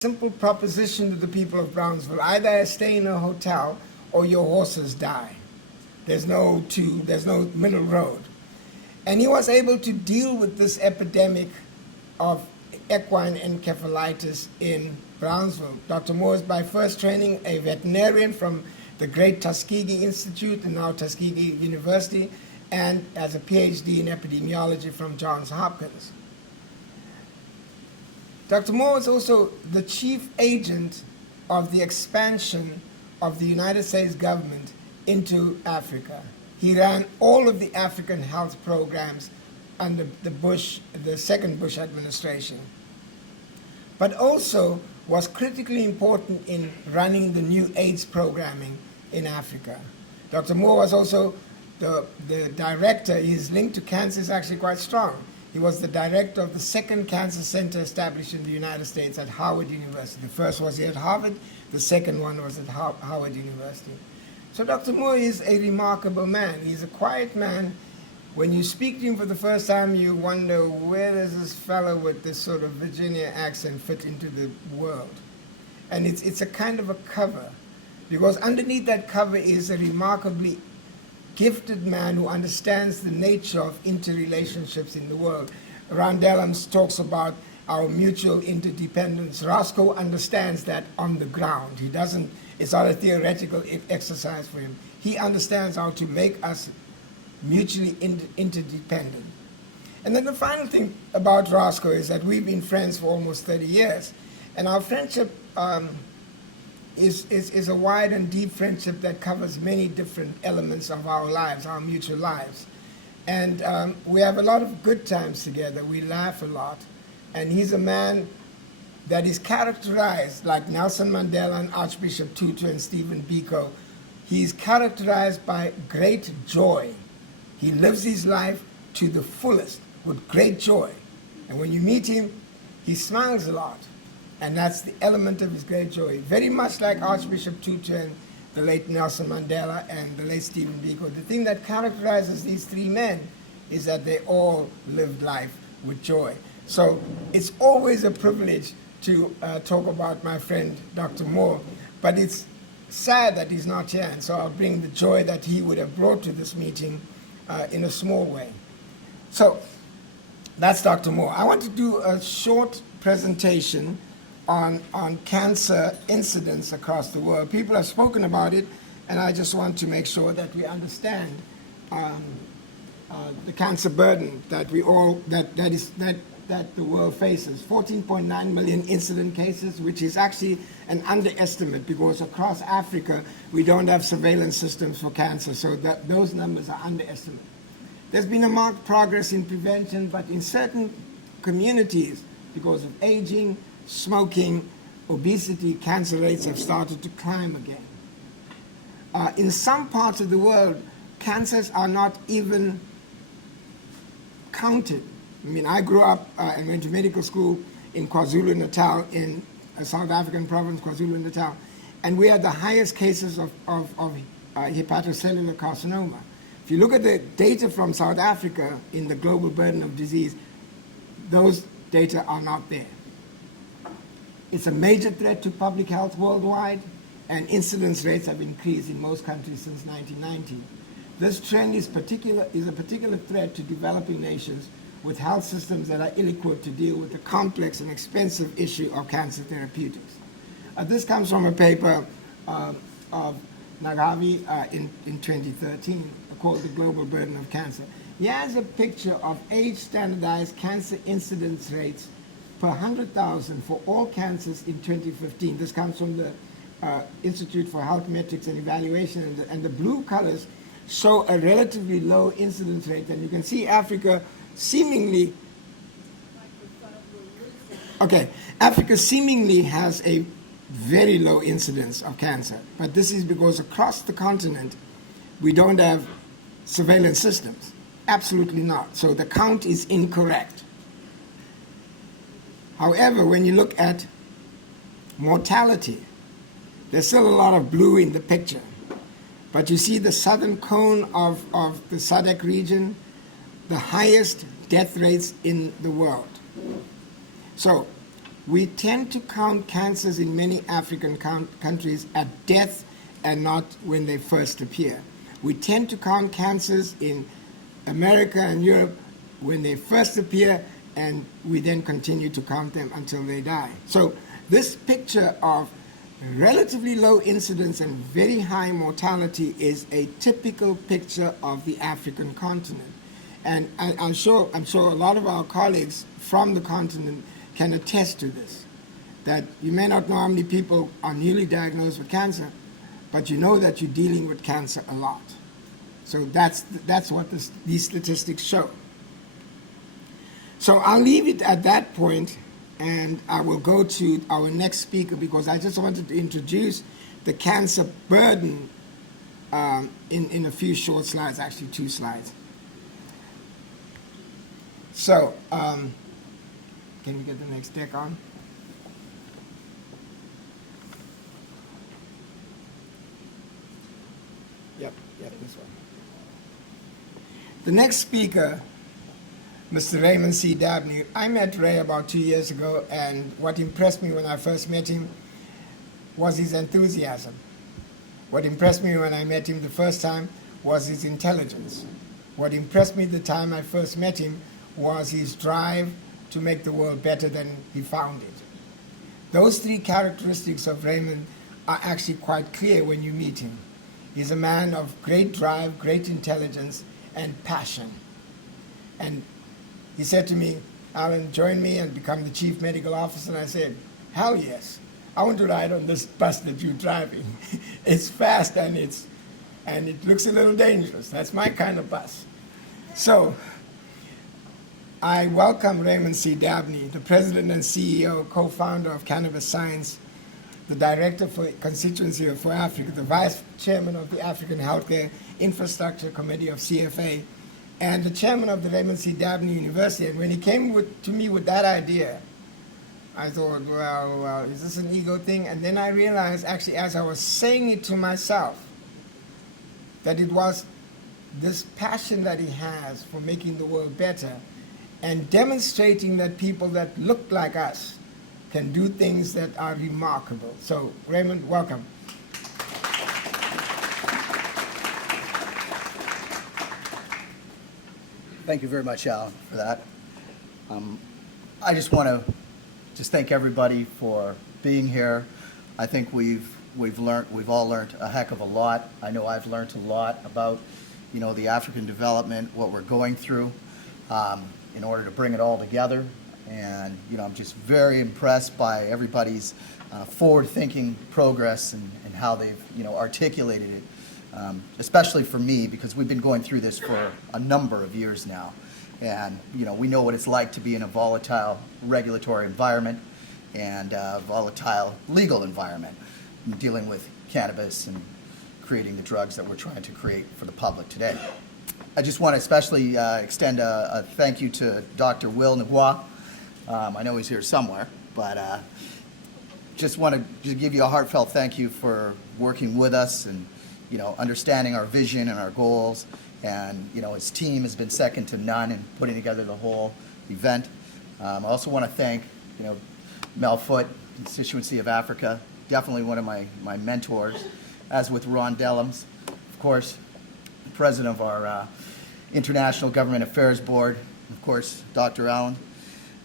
simple proposition to the people of Brownsville: either stay in a hotel or your horses die. There's no middle road. And he was able to deal with this epidemic of equine encephalitis in Brownsville. Dr. Moore is by first training a veterinarian from the great Tuskegee Institute and now Tuskegee University, and as a PhD in epidemiology from Johns Hopkins. Dr. Moore is also the chief agent of the expansion of the United States government into Africa. He ran all of the African health programs under the second Bush administration, but also was critically important in running the new AIDS programming in Africa. Dr. Moore was also the director. His link to cancer is actually quite strong. He was the director of the second cancer center established in the United States at Howard University. The first was here at Harvard, the second one was at Howard University. So Dr. Moore is a remarkable man. He's a quiet man. When you speak to him for the first time, you wonder, where does this fellow with this sort of Virginia accent fit into the world? And it's a kind of a cover, because underneath that cover is a remarkably gifted man who understands the nature of interrelationships in the world. Randall talks about our mutual interdependence. Roscoe understands that on the ground. It's not a theoretical exercise for him. He understands how to make us mutually interdependent. And then the final thing about Roscoe is that we've been friends for almost 30 years. And our friendship is a wide and deep friendship that covers many different elements of our lives, our mutual lives. And we have a lot of good times together. We laugh a lot. And he's a man that is characterized, like Nelson Mandela and Archbishop Tutu and Stephen Biko, he's characterized by great joy. He lives his life to the fullest with great joy. And when you meet him, he smiles a lot. And that's the element of his great joy. Very much like Archbishop Tutu and the late Nelson Mandela and the late Stephen Biko. The thing that characterizes these three men is that they all lived life with joy. So it's always a privilege to talk about my friend Dr. Moore, but it's sad that he's not here, and so I'll bring the joy that he would have brought to this meeting in a small way. So that's Dr. Moore. I want to do a short presentation on cancer incidence across the world. People have spoken about it, and I just want to make sure that we understand the cancer burden that the world faces. 14.9 million incident cases, which is actually an underestimate, because across Africa we don't have surveillance systems for cancer, so those numbers are underestimated. There's been a marked progress in prevention, but in certain communities, because of aging, smoking, obesity, cancer rates have started to climb again. In some parts of the world, cancers are not even counted. I mean, I grew up and went to medical school in KwaZulu-Natal, in a South African province, KwaZulu-Natal, and we had the highest cases of hepatocellular carcinoma. If you look at the data from South Africa in the global burden of disease, those data are not there. It's a major threat to public health worldwide, and incidence rates have increased in most countries since 1990. This trend is a particular threat to developing nations with health systems that are ill-equipped to deal with the complex and expensive issue of cancer therapeutics. This comes from a paper of Nagavi in 2013 called The Global Burden of Cancer. Here's a picture of age-standardized cancer incidence rates per 100,000 for all cancers in 2015. This comes from the Institute for Health Metrics and Evaluation, and the blue colors show a relatively low incidence rate, and you can see Africa seemingly has a very low incidence of cancer, but this is because across the continent we don't have surveillance systems. Absolutely not. So the count is incorrect. However, when you look at mortality, there's still a lot of blue in the picture, but you see the southern cone of the SADC region, the highest death rates in the world. So we tend to count cancers in many African countries at death and not when they first appear. We tend to count cancers in America and Europe when they first appear, and we then continue to count them until they die. So this picture of relatively low incidence and very high mortality is a typical picture of the African continent. And I'm sure a lot of our colleagues from the continent can attest to this, that you may not know how many people are newly diagnosed with cancer, but you know that you're dealing with cancer a lot. So that's what these statistics show. So I'll leave it at that point, and I will go to our next speaker because I just wanted to introduce the cancer burden in a few short slides, actually 2 slides. So, can we get the next deck on? Yep, this one. The next speaker, Mr. Raymond C. Dabney. I met Ray about 2 years ago, and what impressed me when I first met him was his enthusiasm. What impressed me when I met him the first time was his intelligence. What impressed me the time I first met him was his drive to make the world better than he found it. Those 3 characteristics of Raymond are actually quite clear when you meet him. He's a man of great drive, great intelligence, and passion. And he said to me, "Alan, join me and become the chief medical officer." And I said, "Hell yes. I want to ride on this bus that you're driving. It's fast and it looks a little dangerous. That's my kind of bus." So I welcome Raymond C. Dabney, the president and CEO, co-founder of Cannabis Science, the director for Constituency for Africa, the vice chairman of the African Healthcare Infrastructure Committee of CFA, and the chairman of the Raymond C. Dabney University. And when he came to me with that idea, I thought, well, is this an ego thing? And then I realized, actually, as I was saying it to myself, that it was this passion that he has for making the world better and demonstrating that people that look like us can do things that are remarkable. So, Raymond, welcome. Thank you very much, Alan, for that. I just want to thank everybody for being here. I think we've all learned a heck of a lot. I know I've learned a lot about, the African development, what we're going through, in order to bring it all together. And I'm just very impressed by everybody's forward-thinking progress and how they've articulated it. Especially for me, because we've been going through this for a number of years now. And, we know what it's like to be in a volatile regulatory environment and a volatile legal environment, dealing with cannabis and creating the drugs that we're trying to create for the public today. I just want to especially extend a thank you to Dr. Will Ngwa. I know he's here somewhere, but just want to give you a heartfelt thank you for working with us and understanding our vision and our goals. And, his team has been second to none in putting together the whole event. I also want to thank, Mel Foote, Constituency of Africa, definitely one of my mentors, as with Ron Dellums, of course, the president of our International Government Affairs Board, of course, Dr. Allen.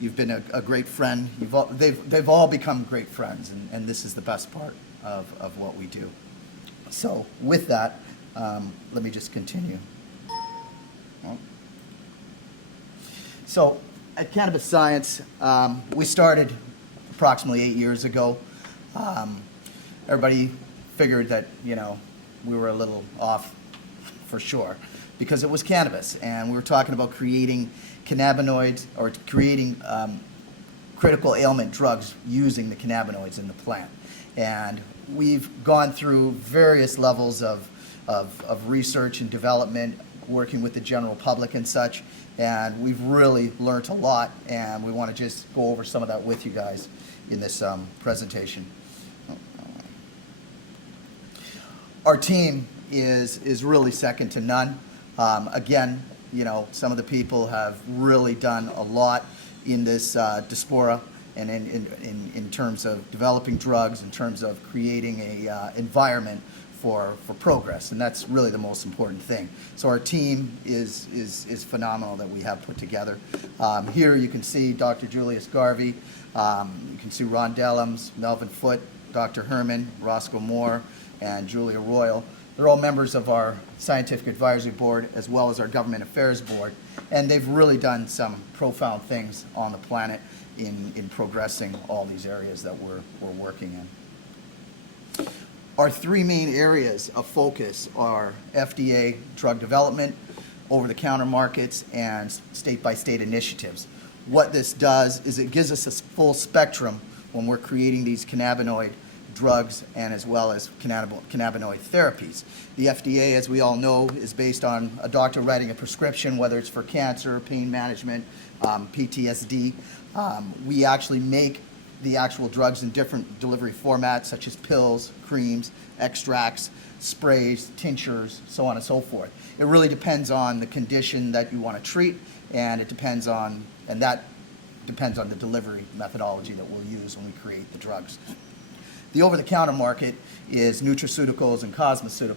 You've been a great friend. They've all become great friends, and this is the best part of what we do. So with that, let me just continue. So at Cannabis Science, we started approximately 8 years ago. Everybody figured that, we were a little off for sure because it was cannabis, and we were talking about creating cannabinoids or creating critical ailment drugs using the cannabinoids in the plant. And we've gone through various levels of research and development, working with the general public and such, and we've really learned a lot, and we want to just go over some of that with you guys in this presentation. Our team is really second to none. Again, some of the people have really done a lot in this diaspora, and in terms of developing drugs, in terms of creating a environment for progress, and that's really the most important thing. So our team is phenomenal that we have put together. Here you can see Dr. Julius Garvey, you can see Ron Dellums, Melvin Foote, Dr. Herman, Roscoe Moore, and Julia Royal. They're all members of our Scientific Advisory Board as well as our Government Affairs Board, and they've really done some profound things on the planet in progressing all these areas that we're working in. Our three main areas of focus are FDA drug development, over-the-counter markets, and state-by-state initiatives. What this does is it gives us a full spectrum when we're creating these cannabinoid drugs and as well as cannabinoid therapies. The FDA, as we all know, is based on a doctor writing a prescription, whether it's for cancer, pain management, PTSD. We actually make the actual drugs in different delivery formats, such as pills, creams, extracts, sprays, tinctures, so on and so forth. It really depends on the condition that you want to treat, and that depends on the delivery methodology that we'll use when we create the drugs. The over-the-counter market is nutraceuticals and cosmeceuticals.